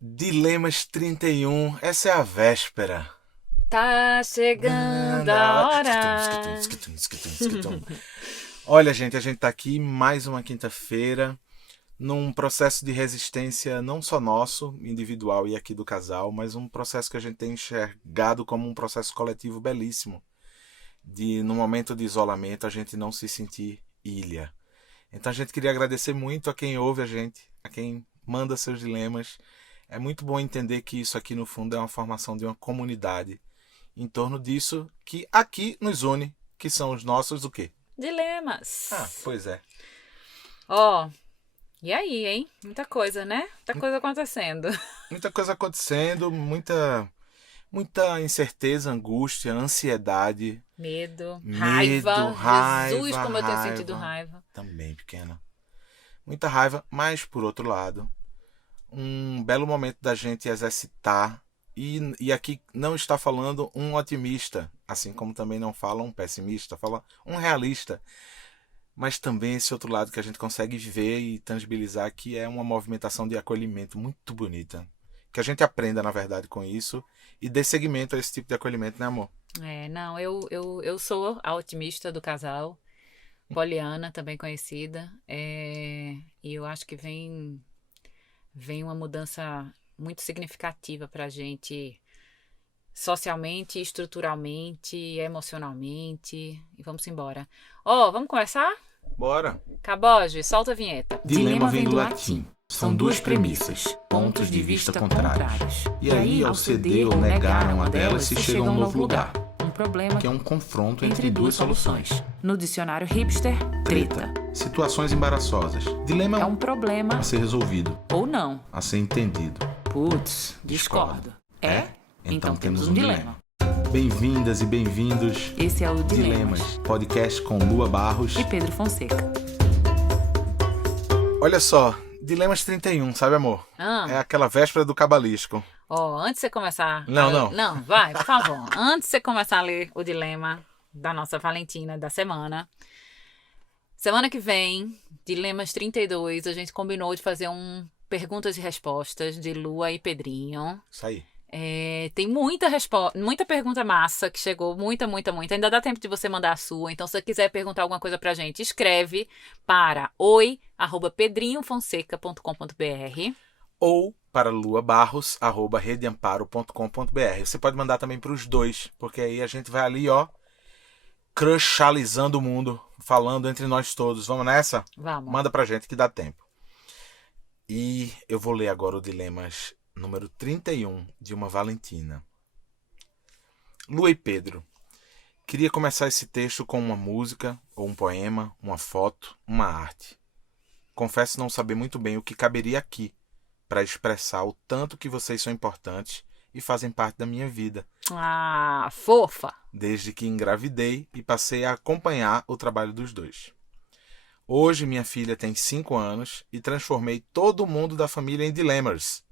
Dilemas 31, essa é a véspera. Tá chegando a hora. Olha, gente, a gente tá aqui mais uma quinta-feira num processo de resistência não só nosso, individual e aqui do casal, mas um processo que a gente tem enxergado como um processo coletivo belíssimo, de no momento de isolamento a gente não se sentir ilha. Então a gente queria agradecer muito a quem ouve a gente, a quem manda seus dilemas. É muito bom entender que isso aqui no fundo é uma formação de uma comunidade em torno disso que aqui nos une, que são os nossos o quê? Dilemas. Pois é. Ó, e aí, hein? Muita coisa, né? Muita coisa acontecendo. Muita coisa acontecendo, muita incerteza, angústia, ansiedade, Medo, medo, raiva. Jesus, raiva, como eu tenho sentido raiva. raiva. Também pequena. Muita raiva, mas por outro lado, um belo momento da gente exercitar. E aqui não está falando um otimista, assim como também não fala um pessimista, fala um realista. Mas também esse outro lado que a gente consegue ver e tangibilizar, que é uma movimentação de acolhimento muito bonita. Que a gente aprenda, na verdade, com isso e dê seguimento a esse tipo de acolhimento, né, amor? Não, eu sou a otimista do casal. Poliana, também conhecida. E eu acho que vem uma mudança muito significativa pra gente socialmente, estruturalmente, emocionalmente. E vamos embora. Vamos começar? Bora! Caboge, solta a vinheta. Dilema vem do latim. São duas premissas, pontos de vista contrários. E aí, ao ceder ou negar uma delas, se chega a um novo lugar, Um problema que é um confronto entre duas soluções. No dicionário hipster, treta. Situações embaraçosas. Dilema É um problema a ser resolvido, ou não. a ser entendido. Putz, discordo. É? Então temos um dilema. Bem-vindas e bem-vindos. Esse é o Dilemas, podcast com Lua Barros. E Pedro Fonseca. Olha só, Dilemas 31, sabe, amor? É aquela véspera do cabalístico. Antes de você começar... Não. Não, vai, por favor. Antes de você começar a ler o dilema da nossa Valentina da semana. Semana que vem, Dilemas 32, a gente combinou de fazer perguntas e respostas de Lua e Pedrinho. Isso aí. Tem muita pergunta massa que chegou, muita. Ainda dá tempo de você mandar a sua. Então, se você quiser perguntar alguma coisa pra gente, escreve para oi@pedrinhofonseca.com.br ou para luabarros@redeamparo.com.br. Você pode mandar também para os dois, porque aí a gente vai ali, crushalizando o mundo, falando entre nós todos. Vamos nessa? Vamos. Manda pra gente que dá tempo. E eu vou ler agora o Dilemas número 31 de uma Valentina. Lua e Pedro. Queria começar esse texto com uma música, ou um poema, uma foto, uma arte. Confesso não saber muito bem o que caberia aqui para expressar o tanto que vocês são importantes e fazem parte da minha vida. Ah, fofa! Desde que engravidei e passei a acompanhar o trabalho dos dois. Hoje minha filha tem 5 anos e transformei todo mundo da família em dilemas.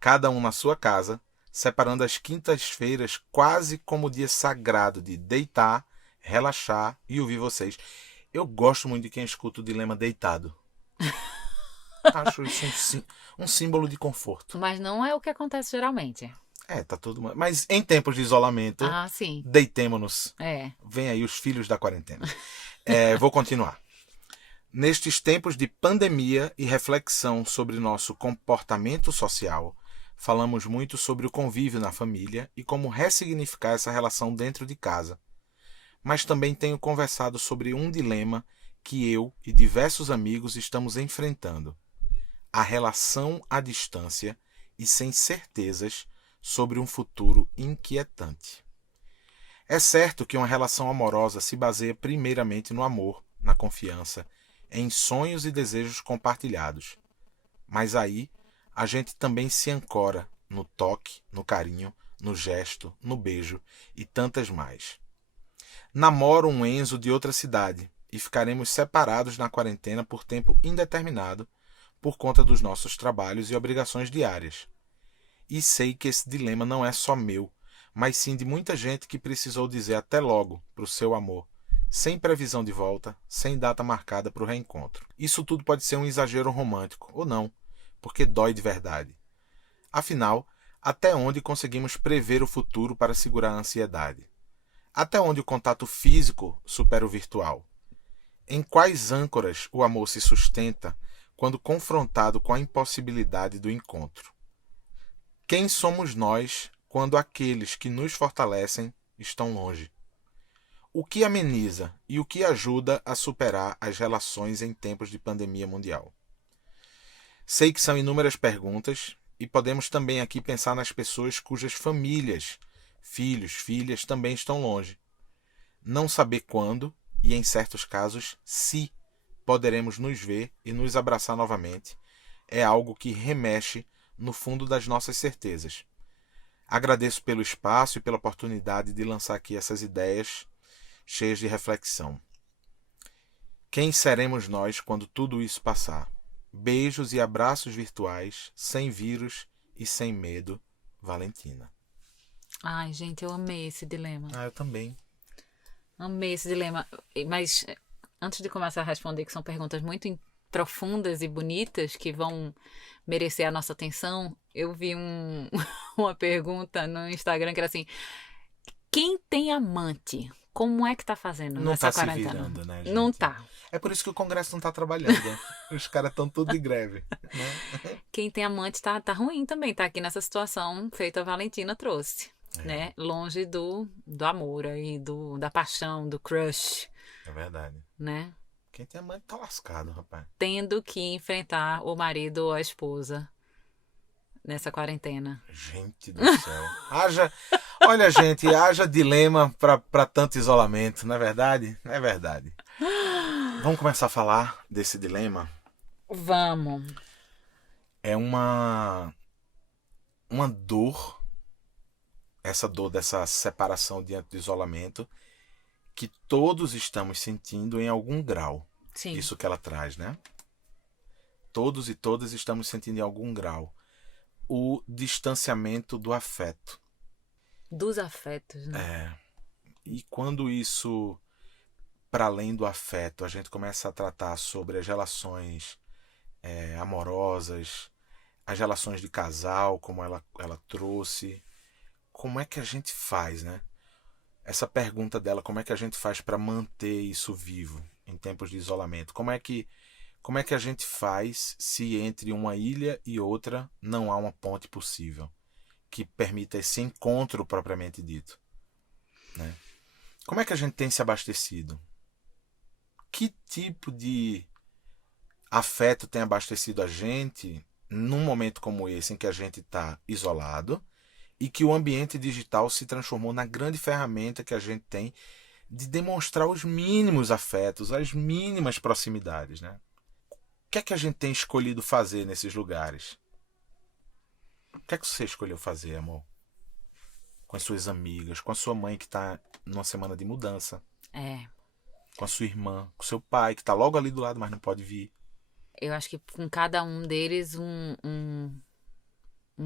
Cada um na sua casa, separando as quintas-feiras quase como o dia sagrado de deitar, relaxar e ouvir vocês. Eu gosto muito de quem escuta o dilema deitado. Acho isso um símbolo de conforto. Mas não é o que acontece geralmente. Tá tudo... Mas em tempos de isolamento, sim. deitemo-nos. Vem aí os filhos da quarentena. Vou continuar. Nestes tempos de pandemia e reflexão sobre nosso comportamento social, falamos muito sobre o convívio na família e como ressignificar essa relação dentro de casa. Mas também tenho conversado sobre um dilema que eu e diversos amigos estamos enfrentando: a relação à distância e sem certezas sobre um futuro inquietante. É certo que uma relação amorosa se baseia primeiramente no amor, na confiança, em sonhos e desejos compartilhados. Mas aí a gente também se ancora no toque, no carinho, no gesto, no beijo e tantas mais. Namoro um Enzo de outra cidade e ficaremos separados na quarentena por tempo indeterminado por conta dos nossos trabalhos e obrigações diárias. E sei que esse dilema não é só meu, mas sim de muita gente que precisou dizer até logo para o seu amor, sem previsão de volta, sem data marcada para o reencontro. Isso tudo pode ser um exagero romântico, ou não, porque dói de verdade. Afinal, até onde conseguimos prever o futuro para segurar a ansiedade? Até onde o contato físico supera o virtual? Em quais âncoras o amor se sustenta quando confrontado com a impossibilidade do encontro? Quem somos nós quando aqueles que nos fortalecem estão longe? O que ameniza e o que ajuda a superar as relações em tempos de pandemia mundial? Sei que são inúmeras perguntas e podemos também aqui pensar nas pessoas cujas famílias, filhos, filhas também estão longe. Não saber quando e, em certos casos, se poderemos nos ver e nos abraçar novamente é algo que remexe no fundo das nossas certezas. Agradeço pelo espaço e pela oportunidade de lançar aqui essas ideias cheias de reflexão. Quem seremos nós quando tudo isso passar? Beijos e abraços virtuais, sem vírus e sem medo. Valentina. Ai, gente, eu amei esse dilema. Eu também. Amei esse dilema. Mas antes de começar a responder, que são perguntas muito profundas e bonitas que vão merecer a nossa atenção, eu vi uma pergunta no Instagram que era assim: quem tem amante? Como é que tá fazendo não nessa tá quarentena? Se virando, né, gente? Não tá. É por isso que o Congresso não tá trabalhando. Os caras estão tudo de greve. Né? Quem tem amante tá ruim também, tá aqui nessa situação feita a Valentina trouxe. Né? Longe do amor aí, da paixão, do crush. É verdade. Né? Quem tem amante tá lascado, rapaz. Tendo que enfrentar o marido ou a esposa nessa quarentena. Gente do céu. Olha, gente, haja dilema pra tanto isolamento, não é verdade? É verdade. Vamos começar a falar desse dilema? Vamos. É uma dor, essa dor dessa separação diante do isolamento, que todos estamos sentindo em algum grau. Sim. Isso que ela traz, né? Todos e todas estamos sentindo em algum grau o distanciamento do afeto. Dos afetos, né? E quando isso, para além do afeto, a gente começa a tratar sobre as relações amorosas, as relações de casal, como ela trouxe, como é que a gente faz, né? Essa pergunta dela, como é que a gente faz para manter isso vivo em tempos de isolamento? Como é que a gente faz se entre uma ilha e outra não há uma ponte possível que permita esse encontro propriamente dito? Né? Como é que a gente tem se abastecido? Que tipo de afeto tem abastecido a gente num momento como esse em que a gente está isolado e que o ambiente digital se transformou na grande ferramenta que a gente tem de demonstrar os mínimos afetos, as mínimas proximidades, né? O que é que a gente tem escolhido fazer nesses lugares? O que é que você escolheu fazer, amor? Com as suas amigas, com a sua mãe que está numa semana de mudança. Com a sua irmã, com o seu pai que está logo ali do lado, mas não pode vir. Eu acho que com cada um deles um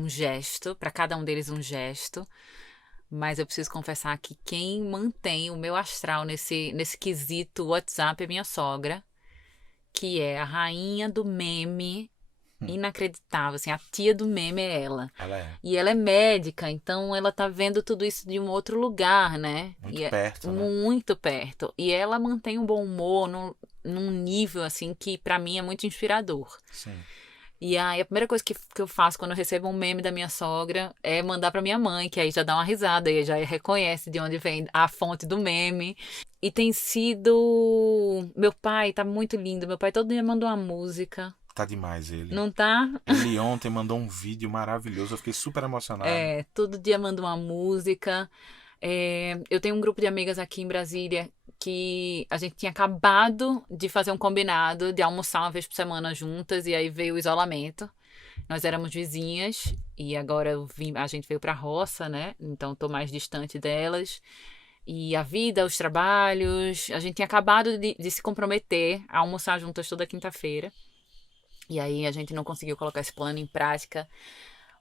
gesto, para cada um deles um gesto, mas eu preciso confessar que quem mantém o meu astral nesse quesito WhatsApp é minha sogra, que é a rainha do meme, inacreditável, assim, a tia do meme é ela. Ela é. E ela é médica, então ela tá vendo tudo isso de um outro lugar, né? Muito perto, né? Muito perto. E ela mantém um bom humor num nível, assim, que pra mim é muito inspirador. Sim. E aí a primeira coisa que eu faço quando eu recebo um meme da minha sogra é mandar pra minha mãe, que aí já dá uma risada, e já reconhece de onde vem a fonte do meme. E tem sido... Meu pai tá muito lindo. Meu pai todo dia manda uma música. Tá demais ele. Não tá? Ele ontem mandou um vídeo maravilhoso, eu fiquei super emocionado. Todo dia manda uma música. Eu tenho um grupo de amigas aqui em Brasília que a gente tinha acabado de fazer um combinado de almoçar uma vez por semana juntas, e aí veio o isolamento. Nós éramos vizinhas e agora a gente veio pra roça, né? Então tô mais distante delas. E a vida, os trabalhos, a gente tinha acabado de se comprometer a almoçar juntas toda quinta-feira. E aí a gente não conseguiu colocar esse plano em prática.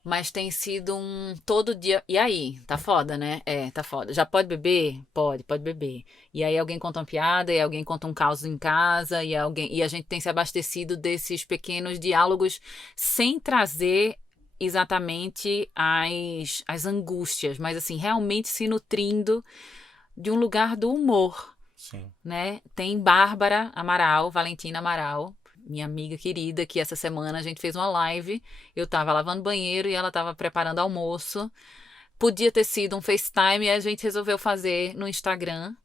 Mas tem sido todo dia... E aí? Tá foda, né? Tá foda. Já pode beber? Pode beber. E aí alguém conta uma piada, e alguém conta um caos em casa, e a gente tem se abastecido desses pequenos diálogos sem trazer exatamente as angústias, mas assim, realmente se nutrindo de um lugar do humor. Sim. Né? Tem Bárbara Amaral, Valentina Amaral, minha amiga querida, que essa semana a gente fez uma live. Eu tava lavando banheiro e ela tava preparando almoço. Podia ter sido um FaceTime e a gente resolveu fazer no Instagram,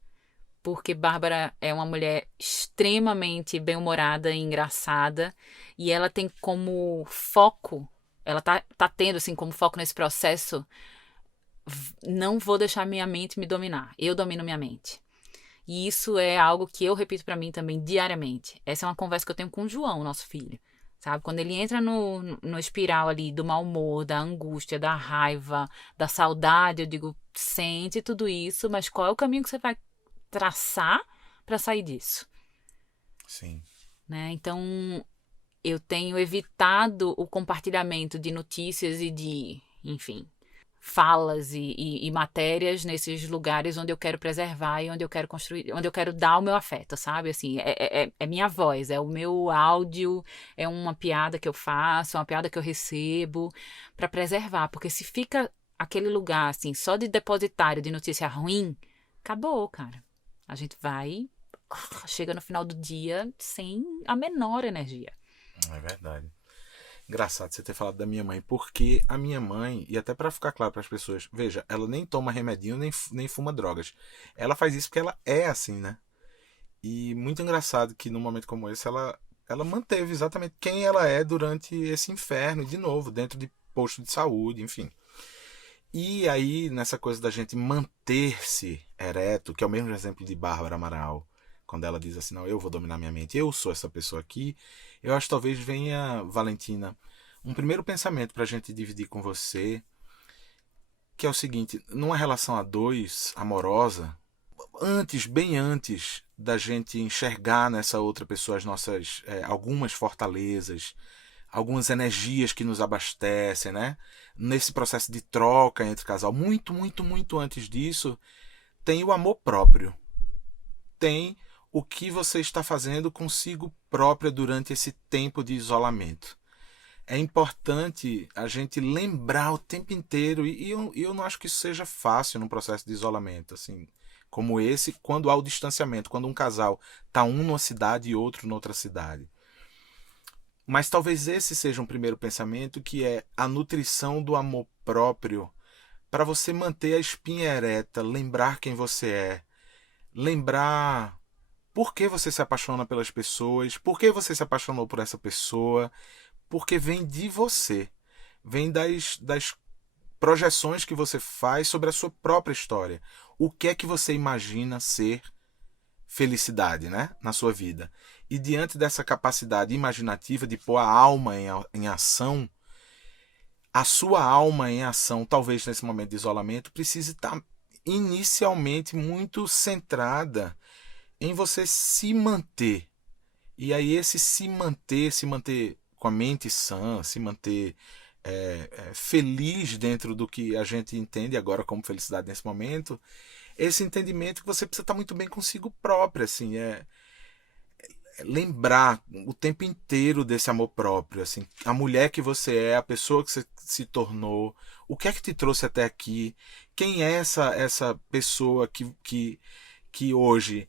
porque Bárbara é uma mulher extremamente bem-humorada e engraçada, e ela tem como foco, ela tá tendo assim como foco nesse processo, não vou deixar minha mente me dominar, eu domino minha mente. E isso é algo que eu repito pra mim também diariamente. Essa é uma conversa que eu tenho com o João, nosso filho. Sabe? Quando ele entra no espiral ali do mau humor, da angústia, da raiva, da saudade, eu digo, sente tudo isso, mas qual é o caminho que você vai traçar para sair disso? Sim. Né? Então, eu tenho evitado o compartilhamento de notícias e de, enfim, falas e matérias nesses lugares onde eu quero preservar e onde eu quero construir, onde eu quero dar o meu afeto, sabe? Assim, é minha voz, é o meu áudio, é uma piada que eu faço, uma piada que eu recebo para preservar, porque se fica aquele lugar assim, só de depositário de notícia ruim, acabou, cara. A gente chega no final do dia sem a menor energia. É verdade. Engraçado você ter falado da minha mãe, porque a minha mãe, e até para ficar claro para as pessoas, veja, ela nem toma remedinho, nem fuma drogas. Ela faz isso porque ela é assim, né? E muito engraçado que num momento como esse ela manteve exatamente quem ela é durante esse inferno, de novo, dentro de posto de saúde, enfim. E aí, nessa coisa da gente manter-se ereto, que é o mesmo exemplo de Bárbara Amaral, quando ela diz assim, não, eu vou dominar minha mente, eu sou essa pessoa aqui, eu acho que talvez venha, Valentina, um primeiro pensamento para a gente dividir com você, que é o seguinte, numa relação a dois, amorosa, bem antes da gente enxergar nessa outra pessoa as nossas, algumas fortalezas, algumas energias que nos abastecem, né? Nesse processo de troca entre casal, muito, muito, muito antes disso, tem o amor próprio. Tem o que você está fazendo consigo própria durante esse tempo de isolamento. É importante a gente lembrar o tempo inteiro, e eu não acho que isso seja fácil num processo de isolamento, assim, como esse, quando há o distanciamento, quando um casal está um numa cidade e outro noutra cidade. Mas talvez esse seja um primeiro pensamento, que é a nutrição do amor próprio, para você manter a espinha ereta, lembrar quem você é, lembrar por que você se apaixona pelas pessoas, por que você se apaixonou por essa pessoa, porque vem de você, vem das projeções que você faz sobre a sua própria história. O que é que você imagina ser felicidade, né, na sua vida? E diante dessa capacidade imaginativa de pôr a alma em ação, a sua alma em ação, talvez nesse momento de isolamento, precise estar inicialmente muito centrada em você se manter. E aí esse se manter com a mente sã, se manter feliz dentro do que a gente entende agora como felicidade nesse momento, esse entendimento que você precisa estar muito bem consigo próprio, assim, lembrar o tempo inteiro desse amor próprio, assim, a mulher que você é, a pessoa que você se tornou, o que é que te trouxe até aqui, quem é essa pessoa que hoje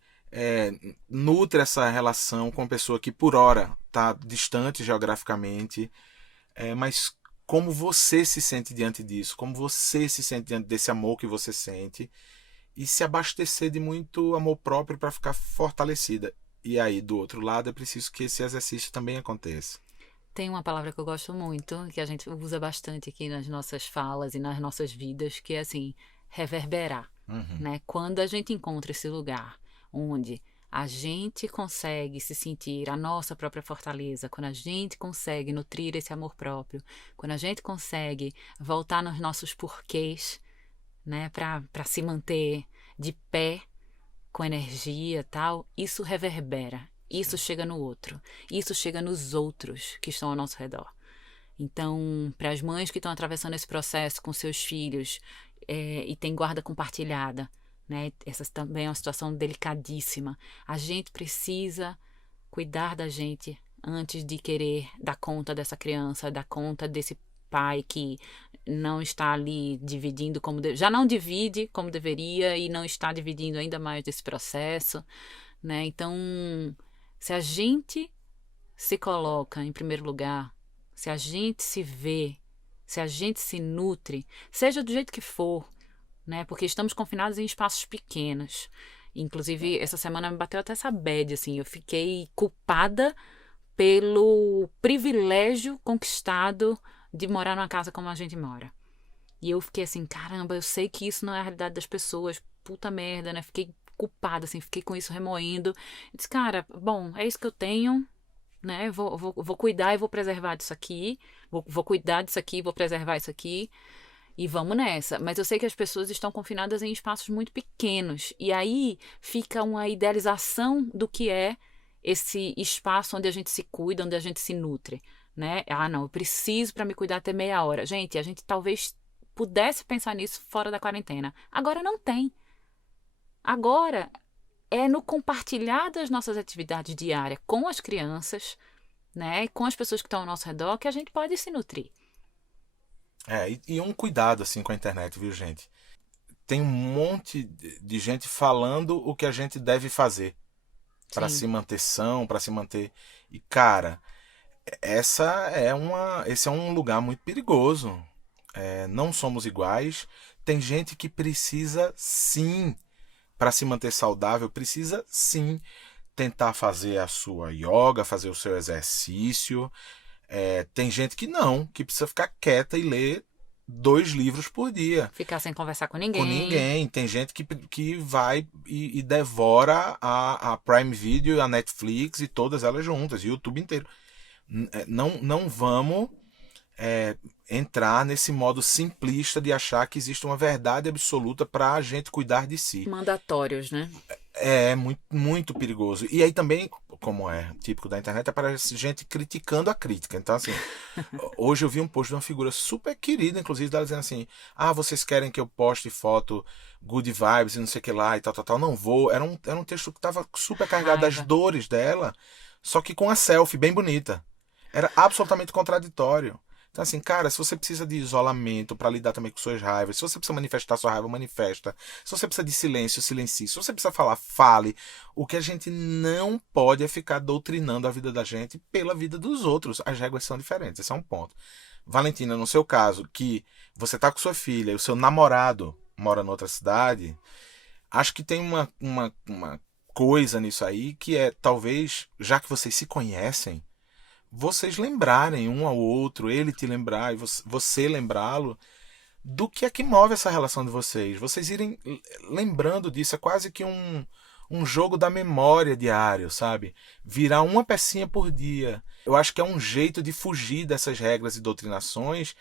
nutre essa relação com uma pessoa que por hora está distante geograficamente, mas como você se sente diante disso, como você se sente diante desse amor que você sente, e se abastecer de muito amor próprio para ficar fortalecida. E aí, do outro lado, é preciso que esse exercício também aconteça. Tem uma palavra que eu gosto muito, que a gente usa bastante aqui nas nossas falas e nas nossas vidas, que é assim, reverberar. Né? Quando a gente encontra esse lugar onde a gente consegue se sentir a nossa própria fortaleza, quando a gente consegue nutrir esse amor próprio, quando a gente consegue voltar nos nossos porquês, né, para se manter de pé, com energia e tal, isso reverbera, isso chega no outro, isso chega nos outros que estão ao nosso redor. Então, para as mães que estão atravessando esse processo com seus filhos e tem guarda compartilhada, né, essa também é uma situação delicadíssima. A gente precisa cuidar da gente antes de querer dar conta dessa criança, dar conta desse pai que não está ali dividindo já não divide como deveria e não está dividindo ainda mais desse processo, né? Então, se a gente se coloca em primeiro lugar, se a gente se vê, se a gente se nutre, seja do jeito que for, né? Porque estamos confinados em espaços pequenos. Inclusive, essa semana me bateu até essa bad, assim, eu fiquei culpada pelo privilégio conquistado de morar numa casa como a gente mora. E eu fiquei assim, caramba, eu sei que isso não é a realidade das pessoas, puta merda, né? Fiquei culpada, assim, fiquei com isso remoendo. Eu disse, cara, bom, é isso que eu tenho, né? Vou cuidar e vou preservar disso aqui, vou cuidar disso aqui, vou preservar isso aqui. E vamos nessa. Mas eu sei que as pessoas estão confinadas em espaços muito pequenos. E aí fica uma idealização do que é esse espaço onde a gente se cuida, onde a gente se nutre, né? Ah, não, eu preciso para me cuidar até meia hora. Gente, a gente talvez pudesse pensar nisso fora da quarentena. Agora não tem. Agora é no compartilhar das nossas atividades diárias com as crianças, né? Com as pessoas que estão ao nosso redor que a gente pode se nutrir. E um cuidado assim com a internet, viu, gente? Tem um monte de gente falando o que a gente deve fazer para se manter são, para se manter. E cara, esse é um lugar muito perigoso. Não somos iguais. Tem gente que precisa sim, para se manter saudável, precisa sim tentar fazer a sua yoga, fazer o seu exercício. Tem gente que não, que precisa ficar quieta e ler 2 livros por dia. Ficar sem conversar com ninguém. Com ninguém. Tem gente que vai e devora a Prime Video, a Netflix e todas elas juntas, e o YouTube inteiro. Não vamos entrar nesse modo simplista de achar que existe uma verdade absoluta para a gente cuidar de si. Mandatórios, né? É muito, muito perigoso. E aí também, como é típico da internet, aparece gente criticando a crítica. Então, assim, hoje eu vi um post de uma figura super querida, inclusive, dela dizendo assim: ah, vocês querem que eu poste foto good vibes e não sei o que lá e tal, tal, tal. Não vou. Era um texto que estava super carregado das dores dela, só que com a selfie bem bonita. Era absolutamente contraditório. Então, assim, cara, se você precisa de isolamento para lidar também com suas raivas, se você precisa manifestar sua raiva, manifesta. Se você precisa de silêncio, silencie. Se você precisa falar, fale. O que a gente não pode é ficar doutrinando a vida da gente pela vida dos outros. As regras são diferentes, esse é um ponto. Valentina, no seu caso, que você tá com sua filha e o seu namorado mora noutra cidade, acho que tem uma coisa nisso aí que é, talvez, já que vocês se conhecem, vocês lembrarem um ao outro, ele te lembrar e você lembrá-lo, do que é que move essa relação de vocês. Vocês irem lembrando disso, é quase que um jogo da memória diário, sabe? Virar uma pecinha por dia. Eu acho que é um jeito de fugir dessas regras e doutrinações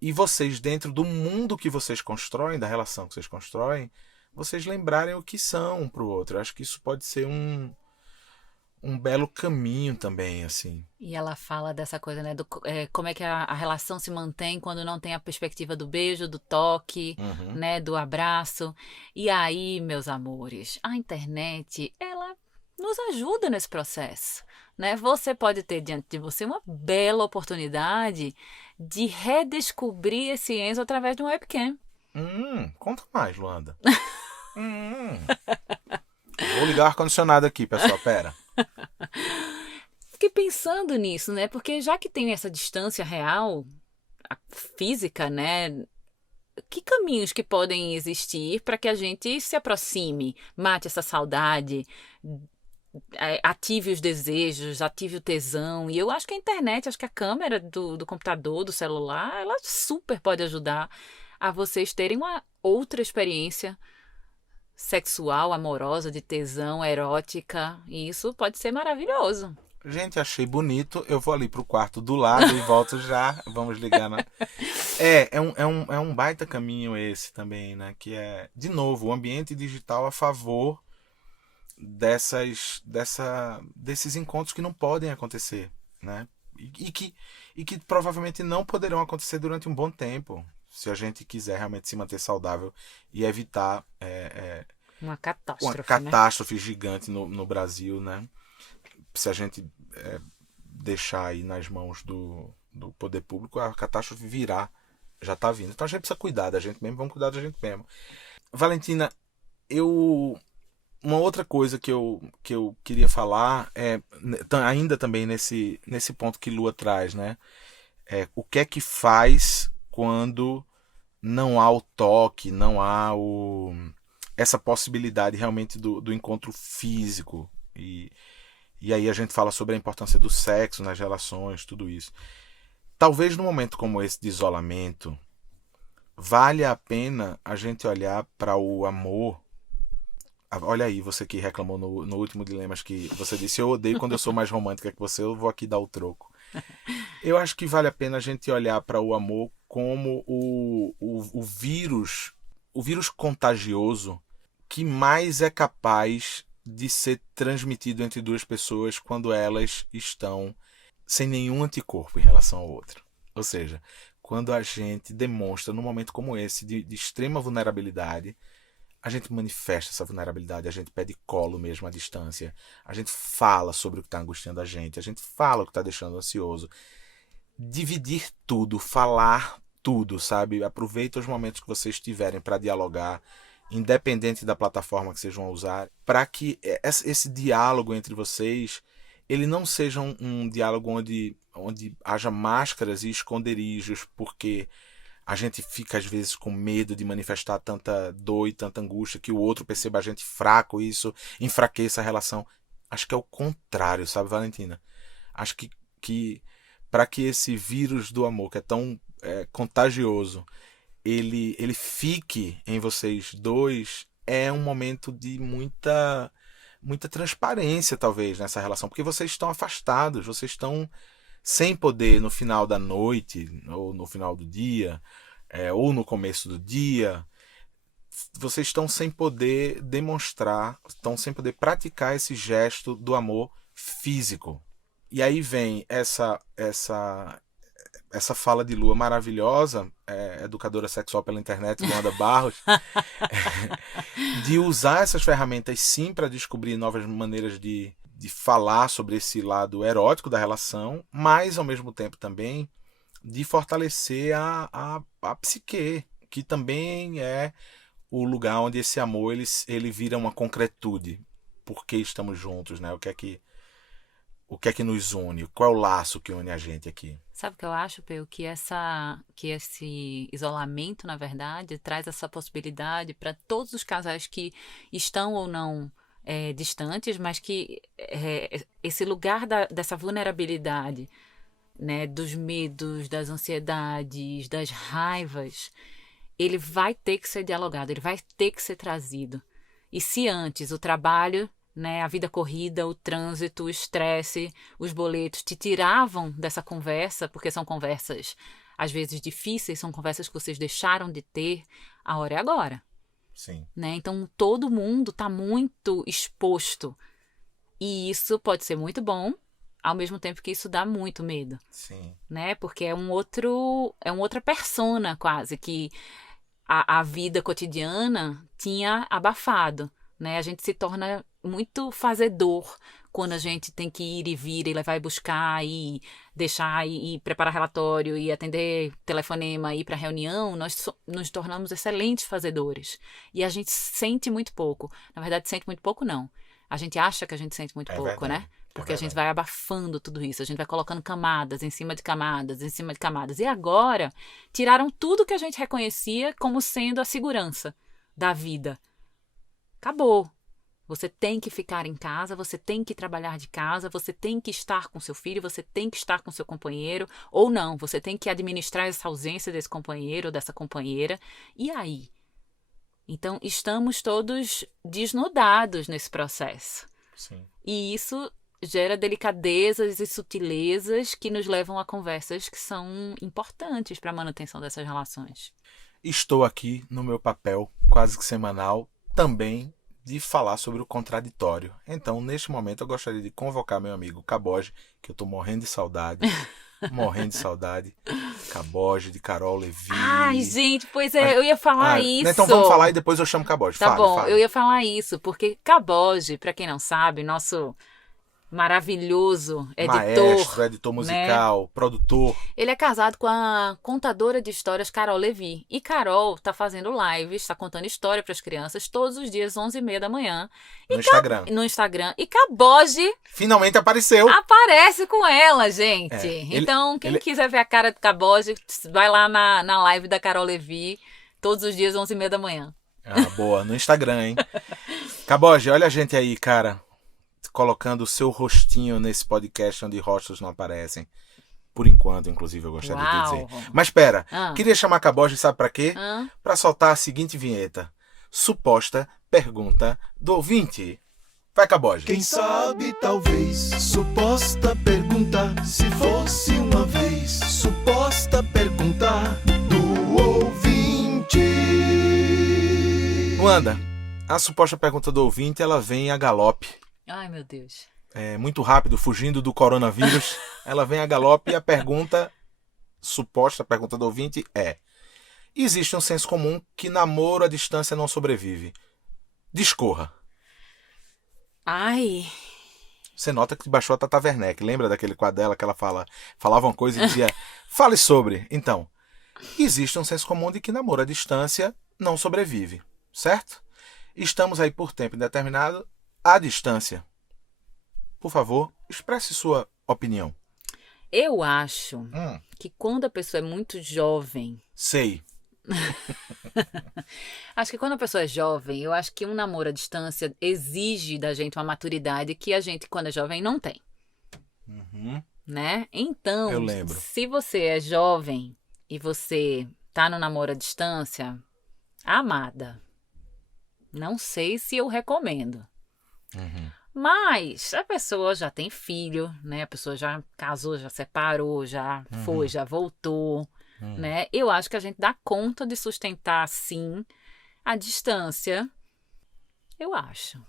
e vocês, dentro do mundo que vocês constroem, da relação que vocês constroem, vocês lembrarem o que são um pro outro. Eu acho que isso pode ser um belo caminho também, assim. E ela fala dessa coisa, né? Como é que a relação se mantém quando não tem a perspectiva do beijo, do toque, né? Do abraço. E aí, meus amores, a internet, ela nos ajuda nesse processo, né? Você pode ter diante de você uma bela oportunidade de redescobrir esse Enzo através de um webcam. Conta mais, Luanda. Vou ligar o ar-condicionado aqui, pessoal, pera. Fiquei pensando nisso, né? Porque já que tem essa distância real, física, né? Que caminhos que podem existir para que a gente se aproxime, mate essa saudade, ative os desejos, ative o tesão. E eu acho que a internet, acho que a câmera do computador, do celular, ela super pode ajudar a vocês terem uma outra experiência sexual, amorosa, de tesão, erótica. E isso pode ser maravilhoso. Gente, achei bonito. Eu vou ali pro quarto do lado e volto já. Vamos ligar na... É um baita caminho esse também, né? Que é, de novo, o ambiente digital a favor desses encontros que não podem acontecer, né? E que provavelmente não poderão acontecer durante um bom tempo, se a gente quiser realmente se manter saudável e evitar uma catástrofe, uma catástrofe, né? Gigante no Brasil, né? Se a gente deixar aí nas mãos do poder público, a catástrofe virá, já está vindo. Então a gente precisa cuidar da gente mesmo, vamos cuidar da gente mesmo. Valentina, uma outra coisa que eu queria falar ainda também nesse ponto que Lua traz, né? O que é que faz quando não há o toque, não há essa possibilidade realmente do encontro físico. E aí a gente fala sobre a importância do sexo nas relações, tudo isso. Talvez num momento como esse de isolamento, vale a pena a gente olhar para o amor. Olha aí, você que reclamou no último Dilemas, que você disse: eu odeio quando eu sou mais romântica que você, eu vou aqui dar o troco. Eu acho que vale a pena a gente olhar para o amor como o vírus contagioso que mais é capaz de ser transmitido entre duas pessoas quando elas estão sem nenhum anticorpo em relação ao outro. Ou seja, quando a gente demonstra, num momento como esse, de extrema vulnerabilidade, a gente manifesta essa vulnerabilidade, a gente pede colo mesmo à distância, a gente fala sobre o que está angustiando a gente fala o que está deixando ansioso. Dividir tudo, falar tudo, sabe? Aproveita os momentos que vocês tiverem para dialogar, independente da plataforma que vocês vão usar, para que esse diálogo entre vocês ele não seja um diálogo onde haja máscaras e esconderijos, porque a gente fica às vezes com medo de manifestar tanta dor e tanta angústia que o outro perceba a gente fraco e isso enfraqueça a relação. Acho que é o contrário, sabe, Valentina? Acho que para que esse vírus do amor, que é tão contagioso, ele fique em vocês dois, é um momento de muita transparência, talvez, nessa relação, porque vocês estão afastados, vocês estão sem poder no final da noite, ou no final do dia, ou no começo do dia. Vocês estão sem poder demonstrar, estão sem poder praticar esse gesto do amor físico. E aí vem essa fala de Lua maravilhosa, educadora sexual pela internet, Luanda Barros, de usar essas ferramentas sim para descobrir novas maneiras de falar sobre esse lado erótico da relação, mas ao mesmo tempo também de fortalecer a psique, que também é o lugar onde esse amor ele vira uma concretude. Por que estamos juntos, né? O que é que nos une? Qual é o laço que une a gente aqui? Sabe o que eu acho, Peu? Que esse isolamento, na verdade, traz essa possibilidade para todos os casais que estão ou não distantes, mas que esse lugar dessa vulnerabilidade, né, dos medos, das ansiedades, das raivas, ele vai ter que ser dialogado, ele vai ter que ser trazido. E se antes o trabalho, né, a vida corrida, o trânsito, o estresse, os boletos te tiravam dessa conversa, porque são conversas às vezes difíceis, são conversas que vocês deixaram de ter, a hora é agora. Sim. Né? Então todo mundo está muito exposto e isso pode ser muito bom, ao mesmo tempo que isso dá muito medo. Sim. Né? Porque é outra persona quase que a vida cotidiana tinha abafado. Né? A gente se torna muito fazedor quando a gente tem que ir e vir e levar e buscar e deixar e preparar relatório e atender telefonema e ir para reunião. Nós nos tornamos excelentes fazedores e a gente sente muito pouco. Na verdade, sente muito pouco não. A gente acha que a gente sente muito pouco, verdade, né? Porque a gente vai abafando tudo isso, a gente vai colocando camadas em cima de camadas, em cima de camadas. E agora, tiraram tudo que a gente reconhecia como sendo a segurança da vida. Acabou. Você tem que ficar em casa, você tem que trabalhar de casa, você tem que estar com seu filho, você tem que estar com seu companheiro, ou não, você tem que administrar essa ausência desse companheiro ou dessa companheira. E aí? Então, estamos todos desnudados nesse processo. Sim. E isso gera delicadezas e sutilezas que nos levam a conversas que são importantes para a manutenção dessas relações. Estou aqui no meu papel quase que semanal também de falar sobre o contraditório. Então, neste momento, eu gostaria de convocar meu amigo Caboge, que eu tô morrendo de saudade. Morrendo de saudade. Caboge, de Carol Levi. Ai, gente, pois é, eu ia falar isso. Então vamos falar e depois eu chamo Caboge. Tá bom, fale. eu ia falar isso, porque Caboge, pra quem não sabe, nosso maravilhoso, maestro, editor musical, né? produtor. Ele é casado com a contadora de histórias Carol Levi. E Carol tá fazendo lives, está contando história para as crianças todos os dias, 11h30 da manhã. No Instagram. E Caboge finalmente apareceu. Aparece com ela, gente. Então, quem quiser ver a cara de Caboge, vai lá na live da Carol Levi, todos os dias, 11h30 da manhã. Ah, boa. No Instagram, hein? Caboge, olha a gente aí, cara, colocando o seu rostinho nesse podcast onde rostos não aparecem. Por enquanto, inclusive, eu gostaria de dizer. Mas espera, queria chamar Caboge, sabe pra quê? Pra soltar a seguinte vinheta. Suposta pergunta do ouvinte. Vai, Caboge. Quem sabe, talvez, suposta pergunta, se fosse uma vez, suposta pergunta do ouvinte. Luanda, a suposta pergunta do ouvinte, ela vem a galope. Ai, meu Deus. É muito rápido, fugindo do coronavírus. Ela vem a galope e a pergunta, suposta pergunta do ouvinte é: existe um senso comum que namoro à distância não sobrevive. Discorra. Ai. Você nota que baixou a Tata Werneck. Lembra daquele quadro dela que ela falava uma coisa e dizia: fale sobre. Então, existe um senso comum de que namoro à distância não sobrevive. Certo? Estamos aí por tempo indeterminado à distância. Por favor, expresse sua opinião. Eu acho que quando a pessoa é muito jovem... Sei. Acho que quando a pessoa é jovem, eu acho que um namoro à distância exige da gente uma maturidade que a gente, quando é jovem, não tem. Né? Então, eu lembro. Se você é jovem e você tá no namoro à distância, amada, não sei se eu recomendo. Mas a pessoa já tem filho, né? A pessoa já casou, já separou, já foi, já voltou, né? Eu acho que a gente dá conta de sustentar, sim, a distância. Eu acho.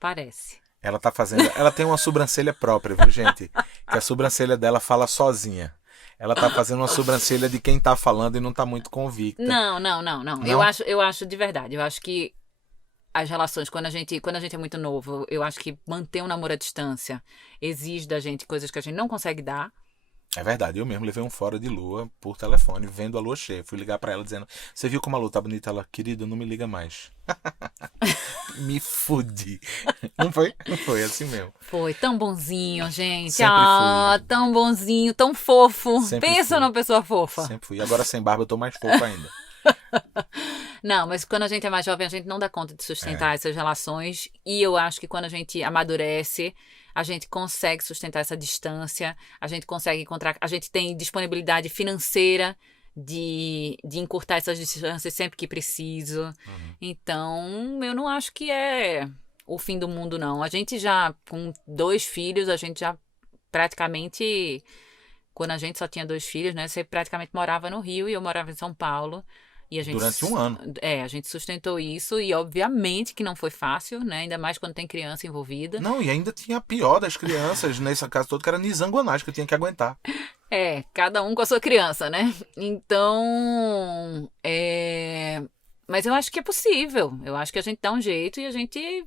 Parece. Ela tá fazendo... Ela tem uma sobrancelha própria, viu, gente? Que a sobrancelha dela fala sozinha. Ela tá fazendo uma sobrancelha de quem tá falando e não tá muito convicta. Não. Eu acho de verdade. Eu acho que as relações, quando a gente é muito novo, eu acho que manter um namoro à distância exige da gente coisas que a gente não consegue dar. É verdade, eu mesmo levei um fora de lua por telefone, vendo a lua cheia. Fui ligar pra ela dizendo: você viu como a lua tá bonita? Ela: querido, não me liga mais. Me fudi. Não foi? Não foi, assim mesmo. Foi tão bonzinho, gente. Sempre fui. Tão bonzinho, tão fofo. Sempre Pensa fui. numa pessoa fofa. Sempre fui. Agora sem barba eu tô mais fofo ainda. Não, mas quando a gente é mais jovem, a gente não dá conta de sustentar essas relações. E eu acho que quando a gente amadurece, a gente consegue sustentar essa distância. A gente consegue encontrar... A gente tem disponibilidade financeira de encurtar essas distâncias sempre que preciso. Então, eu não acho que é o fim do mundo, não. A gente já, com 2 filhos, a gente já praticamente... Quando a gente só tinha 2 filhos, né? Você praticamente morava no Rio e eu morava em São Paulo. E a gente, durante um ano. A gente sustentou isso e obviamente que não foi fácil, né? Ainda mais quando tem criança envolvida. Não, e ainda tinha a pior das crianças nessa casa toda, que era Nizanguanás, que eu tinha que aguentar. Cada um com a sua criança, né? Então, mas eu acho que é possível. Eu acho que a gente dá um jeito e a gente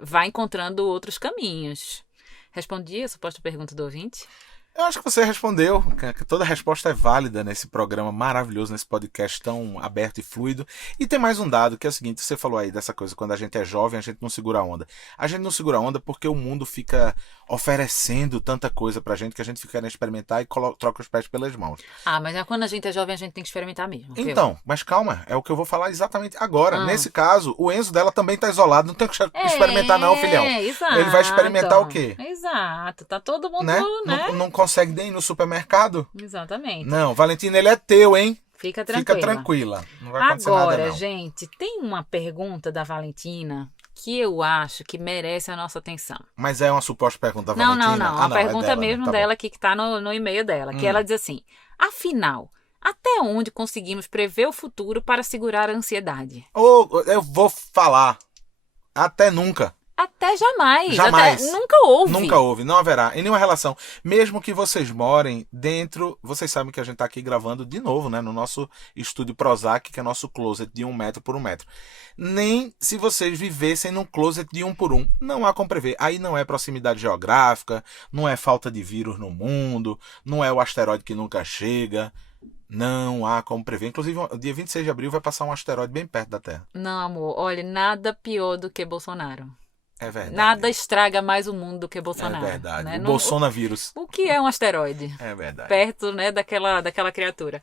vai encontrando outros caminhos. Respondi a suposta pergunta do ouvinte? Eu acho que você respondeu. Toda resposta é válida nesse programa maravilhoso, nesse podcast tão aberto e fluido. E tem mais um dado, que é o seguinte: você falou aí dessa coisa, quando a gente é jovem, a gente não segura a onda. A gente não segura a onda porque o mundo fica oferecendo tanta coisa pra gente que a gente fica querendo experimentar e troca os pés pelas mãos. Mas quando a gente é jovem, a gente tem que experimentar mesmo. Então, mas calma, é o que eu vou falar exatamente agora. Nesse caso, o Enzo dela também tá isolado, não tem que experimentar não, filhão. Exato. Ele vai experimentar o quê? Exato, tá todo mundo, né? né? Não consegue nem ir no supermercado? Exatamente. Não, Valentina, ele é teu, hein? Fica tranquila. Fica tranquila. Não vai acontecer Agora, nada, não. gente, tem uma pergunta da Valentina que eu acho que merece a nossa atenção. Mas é uma suposta pergunta da Valentina? Não. A pergunta é mesmo dela aqui, que tá no e-mail dela. Que ela diz assim: afinal, até onde conseguimos prever o futuro para segurar a ansiedade? Eu vou falar. Até nunca. Até jamais. Jamais. Até nunca houve. Nunca houve, não haverá em nenhuma relação. Mesmo que vocês morem dentro... Vocês sabem que a gente tá aqui gravando de novo, né? No nosso estúdio Prozac, que é nosso closet de 1 metro por 1 metro. Nem se vocês vivessem num closet de 1 por 1. Não há como prever. Aí não é proximidade geográfica, não é falta de vírus no mundo, não é o asteroide que nunca chega. Não há como prever. Inclusive, dia 26 de abril vai passar um asteroide bem perto da Terra. Não, amor. Olha, nada pior do que Bolsonaro. É verdade. Nada estraga mais o mundo do que Bolsonaro. É verdade. Né? O Bolsonavírus. O que é um asteroide? É verdade. Perto, né, daquela criatura.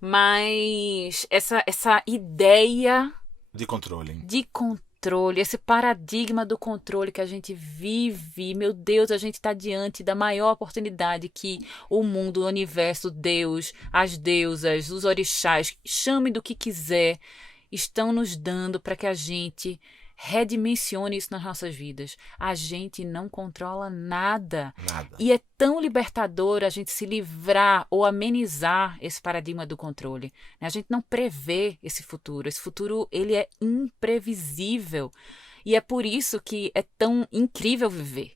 Mas essa ideia De controle. de controle, esse paradigma do controle que a gente vive, meu Deus, a gente está diante da maior oportunidade que o mundo, o universo, Deus, as deusas, os orixás, chame do que quiser, estão nos dando para que a gente redimensione isso nas nossas vidas. A gente não controla nada. Nada. E é tão libertador a gente se livrar ou amenizar esse paradigma do controle. A gente não prevê esse futuro. Esse futuro, ele é imprevisível. E é por isso que é tão incrível viver.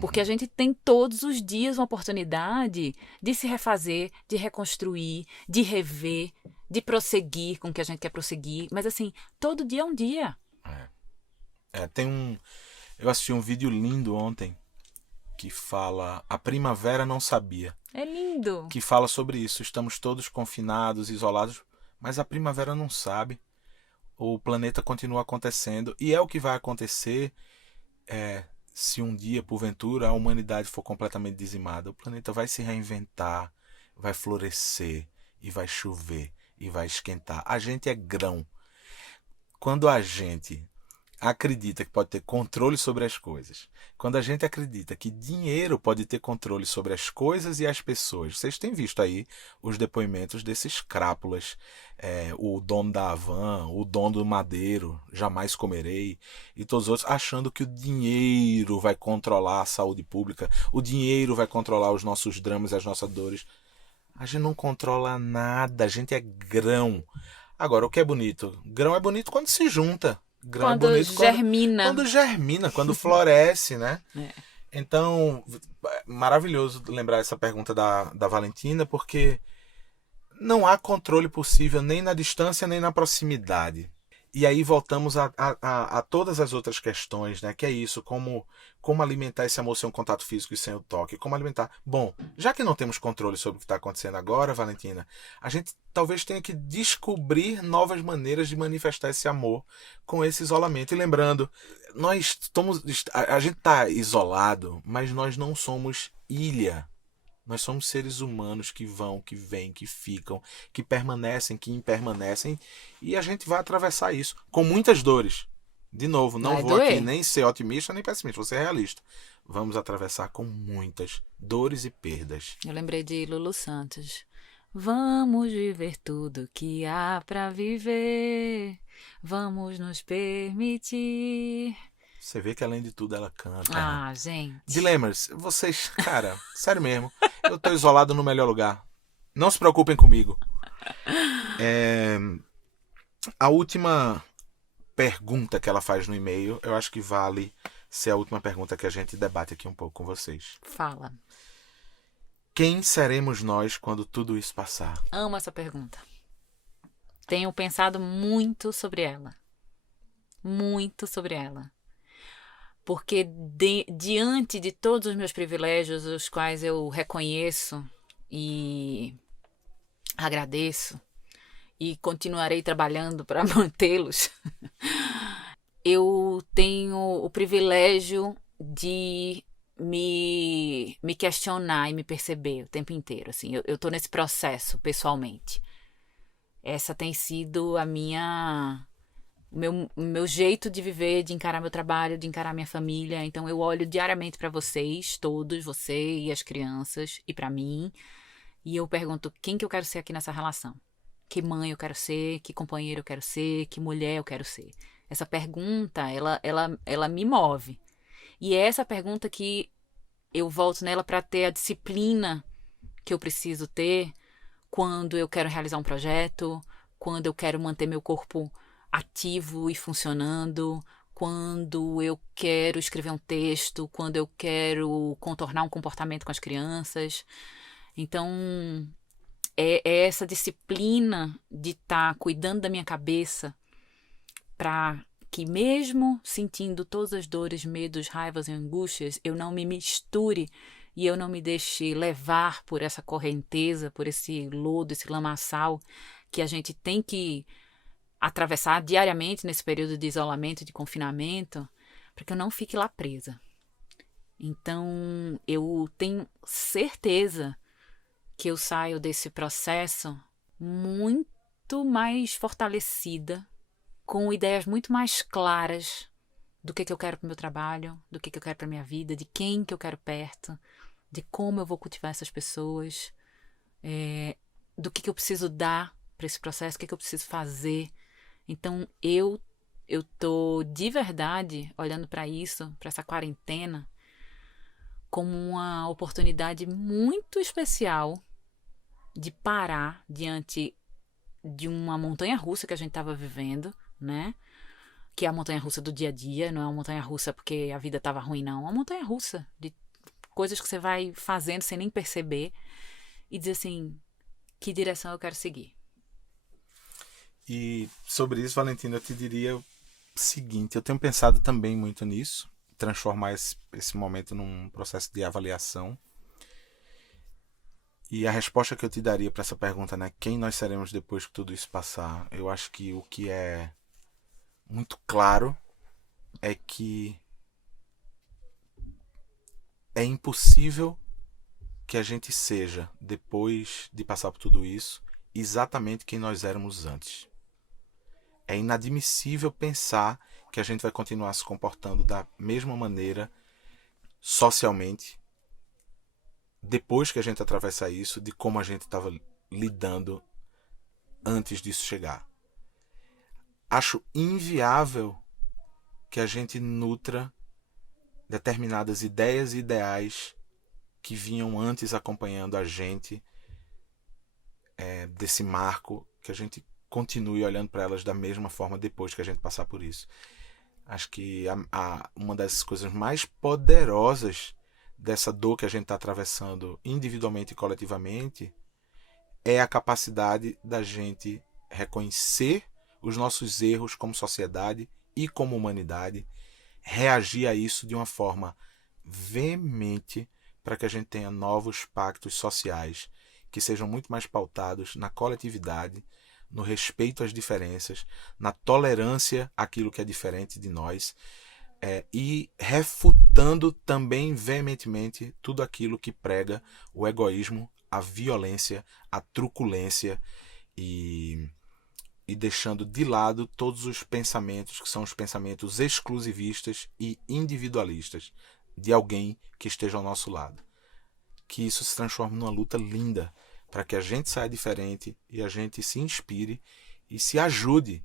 Porque a gente tem todos os dias uma oportunidade de se refazer, de reconstruir, de rever, de prosseguir com o que a gente quer prosseguir. Mas assim, todo dia é um dia. Eu assisti um vídeo lindo ontem que fala A Primavera Não Sabia. É lindo. Que fala sobre isso. Estamos todos confinados, isolados, mas a primavera não sabe. O planeta continua acontecendo. E é o que vai acontecer se um dia, porventura, a humanidade for completamente dizimada. O planeta vai se reinventar, vai florescer, e vai chover, e vai esquentar. A gente é grão. Quando a gente acredita que pode ter controle sobre as coisas, quando a gente acredita que dinheiro pode ter controle sobre as coisas e as pessoas, vocês têm visto aí os depoimentos desses crápulas, o dono da Havan, o dono do Madeiro, Jamais Comerei, e todos os outros, achando que o dinheiro vai controlar a saúde pública, o dinheiro vai controlar os nossos dramas e as nossas dores. A gente não controla nada, a gente é grão. Agora, o que é bonito? Grão é bonito quando se junta. Grão quando é bonito germina. Quando germina, quando floresce, né? É. Então, maravilhoso lembrar essa pergunta da Valentina, porque não há controle possível nem na distância, nem na proximidade. E aí voltamos a todas as outras questões, né? Que é isso, como alimentar esse amor sem o contato físico e sem o toque, como alimentar... Bom, já que não temos controle sobre o que está acontecendo agora, Valentina, a gente talvez tenha que descobrir novas maneiras de manifestar esse amor com esse isolamento. E lembrando, a gente está isolado, mas nós não somos ilha. Nós somos seres humanos que vão, que vêm, que ficam, que permanecem, que impermanecem. E a gente vai atravessar isso com muitas dores. De novo, não vou aqui nem ser otimista nem pessimista, vou ser realista. Vamos atravessar com muitas dores e perdas. Eu lembrei de Lulu Santos. Vamos viver tudo que há pra viver. Vamos nos permitir. Você vê que além de tudo ela canta. Ah, né? gente. Dilemmas, vocês, cara, sério mesmo. Eu tô isolado no melhor lugar. Não se preocupem comigo. A última pergunta que ela faz no e-mail, eu acho que vale ser a última pergunta que a gente debate aqui um pouco com vocês. Fala. Quem seremos nós quando tudo isso passar? Amo essa pergunta. Tenho pensado muito sobre ela. Muito sobre ela. Porque diante de todos os meus privilégios, os quais eu reconheço e agradeço, e continuarei trabalhando para mantê-los, eu tenho o privilégio de me questionar e me perceber o tempo inteiro. Assim, eu estou nesse processo pessoalmente. Essa tem sido o meu jeito de viver, de encarar meu trabalho, de encarar minha família. Então eu olho diariamente para vocês, todos, você e as crianças, e para mim, e eu pergunto quem que eu quero ser aqui nessa relação. Que mãe eu quero ser, que companheiro eu quero ser, que mulher eu quero ser. Essa pergunta, ela me move. E é essa pergunta que eu volto nela para ter a disciplina que eu preciso ter quando eu quero realizar um projeto, quando eu quero manter meu corpo ativo e funcionando, quando eu quero escrever um texto, quando eu quero contornar um comportamento com as crianças. Então, é essa disciplina de estar cuidando da minha cabeça para que mesmo sentindo todas as dores, medos, raivas e angústias, eu não me misture e eu não me deixe levar por essa correnteza, por esse lodo, esse lamaçal que a gente tem que atravessar diariamente nesse período de isolamento, de confinamento, para que eu não fique lá presa. Então, eu tenho certeza que eu saio desse processo muito mais fortalecida, com ideias muito mais claras do que eu quero para o meu trabalho, do que eu quero para a minha vida, de quem que eu quero perto, de como eu vou cultivar essas pessoas, do que eu preciso dar para esse processo, o que eu preciso fazer. Então, eu tô de verdade olhando para isso, para essa quarentena, como uma oportunidade muito especial de parar diante de uma montanha-russa que a gente estava vivendo, né? Que é a montanha-russa do dia a dia, não é uma montanha-russa porque a vida estava ruim, não. É uma montanha-russa de coisas que você vai fazendo sem nem perceber e dizer assim, que direção eu quero seguir. E sobre isso, Valentina, eu te diria o seguinte, eu tenho pensado também muito nisso, transformar esse momento num processo de avaliação. E a resposta que eu te daria para essa pergunta, né, quem nós seremos depois que tudo isso passar, eu acho que o que é muito claro é que é impossível que a gente seja, depois de passar por tudo isso, exatamente quem nós éramos antes. É inadmissível pensar que a gente vai continuar se comportando da mesma maneira socialmente depois que a gente atravessar isso, de como a gente estava lidando antes disso chegar. Acho inviável que a gente nutra determinadas ideias e ideais que vinham antes acompanhando a gente desse marco, que a gente continue olhando para elas da mesma forma depois que a gente passar por isso. Acho que uma das coisas mais poderosas dessa dor que a gente está atravessando individualmente e coletivamente é a capacidade da gente reconhecer os nossos erros como sociedade e como humanidade, reagir a isso de uma forma veemente para que a gente tenha novos pactos sociais que sejam muito mais pautados na coletividade, no respeito às diferenças, na tolerância àquilo que é diferente de nós, e refutando também veementemente tudo aquilo que prega o egoísmo, a violência, a truculência e deixando de lado todos os pensamentos que são os pensamentos exclusivistas e individualistas de alguém que esteja ao nosso lado. Que isso se transforme numa luta linda para que a gente saia diferente e a gente se inspire e se ajude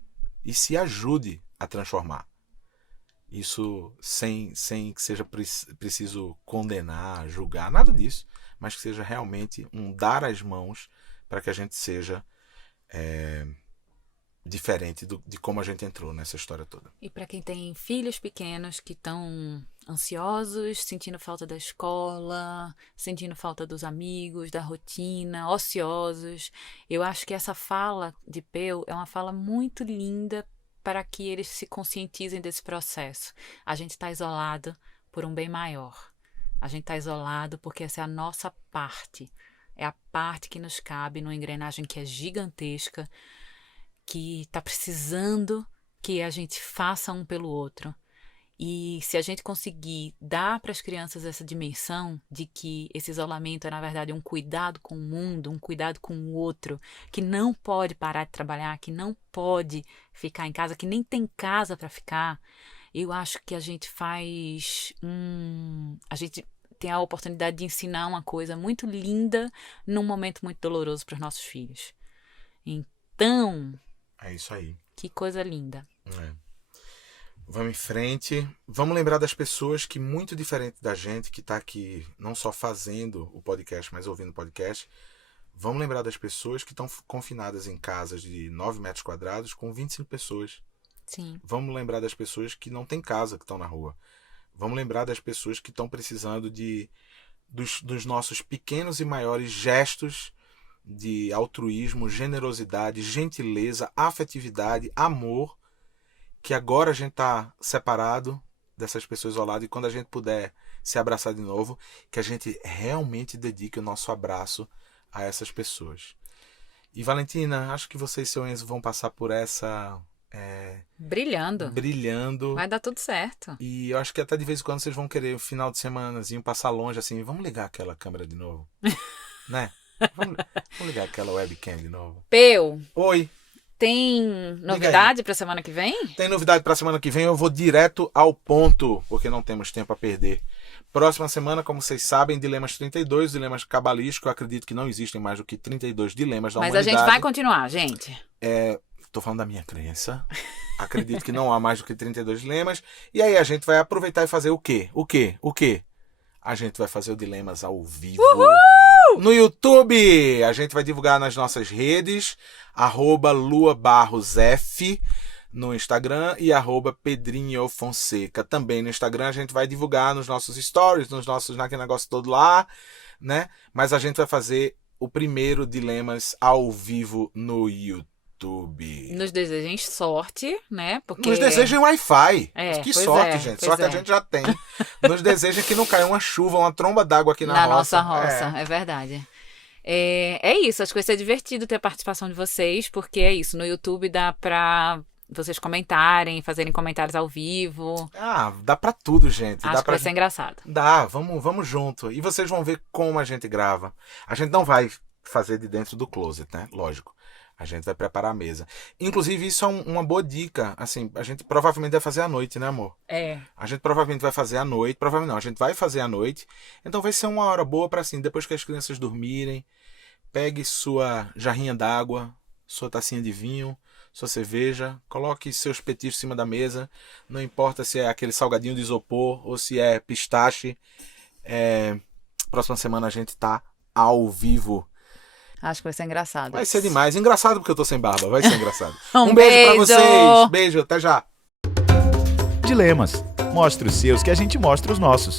a transformar. Isso sem que seja preciso condenar, julgar, nada disso, mas que seja realmente um dar as mãos para que a gente seja diferente de como a gente entrou nessa história toda. E para quem tem filhos pequenos que estão ansiosos, sentindo falta da escola, sentindo falta dos amigos, da rotina, ociosos, eu acho que essa fala de Peu é uma fala muito linda para que eles se conscientizem desse processo. A gente está isolado por um bem maior. A gente está isolado porque essa é a nossa parte. É a parte que nos cabe numa engrenagem que é gigantesca, que está precisando que a gente faça um pelo outro. E se a gente conseguir dar para as crianças essa dimensão de que esse isolamento é, na verdade, um cuidado com o mundo, um cuidado com o outro, que não pode parar de trabalhar, que não pode ficar em casa, que nem tem casa para ficar, eu acho que a gente a gente tem a oportunidade de ensinar uma coisa muito linda num momento muito doloroso para os nossos filhos. Então, é isso aí. Que coisa linda. Vamos em frente. Vamos lembrar das pessoas que, muito diferente da gente, que está aqui não só fazendo o podcast, mas ouvindo o podcast, vamos lembrar das pessoas que estão confinadas em casas de 9 metros quadrados com 25 pessoas. Sim. Vamos lembrar das pessoas que não têm casa, que estão na rua. Vamos lembrar das pessoas que estão precisando dos nossos pequenos e maiores gestos de altruísmo, generosidade, gentileza, afetividade, amor, que agora a gente está separado dessas pessoas isoladas, e quando a gente puder se abraçar de novo, que a gente realmente dedique o nosso abraço a essas pessoas. E Valentina, acho que você e seu Enzo vão passar por essa... Brilhando. Vai dar tudo certo. E eu acho que até de vez em quando vocês vão querer, um final de semanazinho, passar longe, assim, vamos ligar aquela câmera de novo. Né? Vamos ligar aquela webcam de novo. Peu. Oi. Tem novidade pra semana que vem? Tem novidade pra semana que vem, eu vou direto ao ponto, porque não temos tempo a perder. Próxima semana, como vocês sabem, Dilemas 32, dilemas cabalísticos. Eu acredito que não existem mais do que 32 dilemas da humanidade. Mas a gente vai continuar, gente. Tô falando da minha crença. Acredito que não há mais do que 32 dilemas. E aí a gente vai aproveitar e fazer o quê? O quê? A gente vai fazer o Dilemas ao vivo. Uhul! No YouTube! A gente vai divulgar nas nossas redes, @luabarrosf no Instagram e @pedrinhofonseca. Também no Instagram a gente vai divulgar nos nossos stories, naquele negócio todo lá, né? Mas a gente vai fazer o primeiro Dilemas ao vivo no YouTube. Nos desejem sorte, né? Porque... Nos desejem Wi-Fi. Que sorte, gente. Pois Sorte a gente já tem. Nos desejem que não caia uma chuva, uma tromba d'água aqui na roça. nossa roça, é verdade. É isso, acho que vai ser divertido ter a participação de vocês, porque é isso, no YouTube dá pra vocês comentarem, fazerem comentários ao vivo. Dá pra tudo, gente. Acho que vai ser engraçado. Dá, vamos junto. E vocês vão ver como a gente grava. A gente não vai fazer de dentro do closet, né? Lógico. A gente vai preparar a mesa. Inclusive, isso é uma boa dica. Assim, a gente provavelmente vai fazer à noite, né, amor? A gente provavelmente vai fazer à noite. Provavelmente não, a gente vai fazer à noite. Então vai ser uma hora boa para, assim, depois que as crianças dormirem, pegue sua jarrinha d'água, sua tacinha de vinho, sua cerveja, coloque seus petiscos em cima da mesa. Não importa se é aquele salgadinho de isopor ou se é pistache. Próxima semana a gente tá ao vivo. Acho que vai ser engraçado. Vai ser demais. Engraçado porque eu tô sem barba. Vai ser engraçado. Um beijo pra vocês. Beijo, até já. Dilemas. Mostre os seus que a gente mostra os nossos.